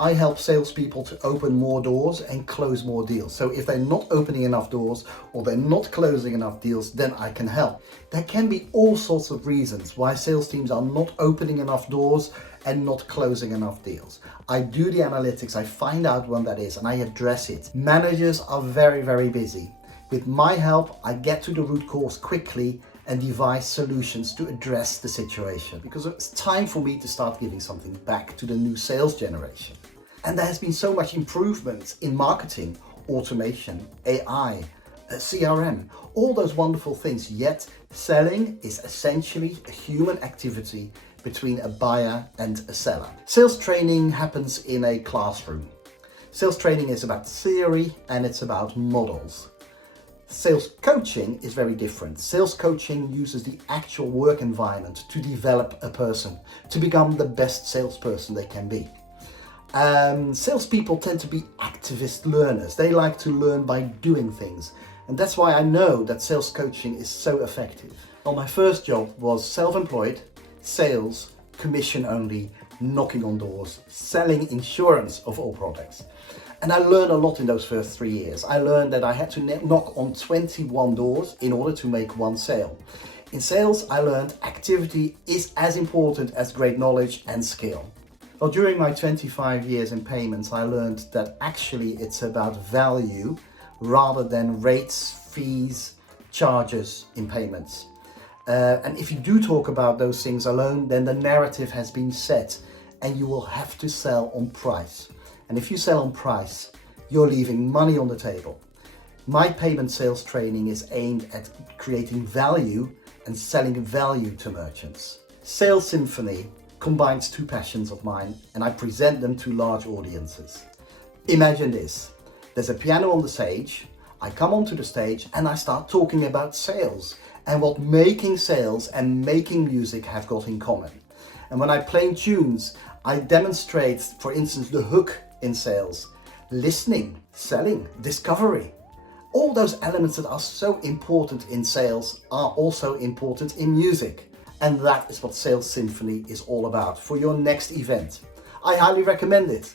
I help salespeople to open more doors and close more deals. So if they're not opening enough doors or they're not closing enough deals, then I can help. There can be all sorts of reasons why sales teams are not opening enough doors and not closing enough deals. I do the analytics, I find out when that is, and I address it. Managers are very, very busy. With my help, I get to the root cause quickly and devise solutions to address the situation, because it's time for me to start giving something back to the new sales generation. And there has been so much improvement in marketing, automation, AI, CRM, all those wonderful things, yet selling is essentially a human activity between a buyer and a seller. Sales training happens in a classroom. Sales training is about theory and it's about models. Sales coaching is very different. Sales coaching uses the actual work environment to develop a person, to become the best salesperson they can be. Salespeople tend to be activist learners. They like to learn by doing things. And that's why I know that sales coaching is so effective. Well, my first job was self-employed, sales, commission only, knocking on doors, selling insurance of all products. And I learned a lot in those first 3 years. I learned that I had to knock on 21 doors in order to make one sale. In sales, I learned activity is as important as great knowledge and skill. Well, during my 25 years in payments, I learned that actually it's about value rather than rates, fees, charges in payments. And if you do talk about those things alone, then the narrative has been set and you will have to sell on price. And if you sell on price, you're leaving money on the table. My payment sales training is aimed at creating value and selling value to merchants. Sales Symphony combines two passions of mine and I present them to large audiences. Imagine this. There's a piano on the stage, I come onto the stage and I start talking about sales and what making sales and making music have got in common. And when I play tunes, I demonstrate, for instance, the hook in sales, listening, selling, discovery. All those elements that are so important in sales are also important in music. And that is what Sales Symphony is all about for your next event. I highly recommend it.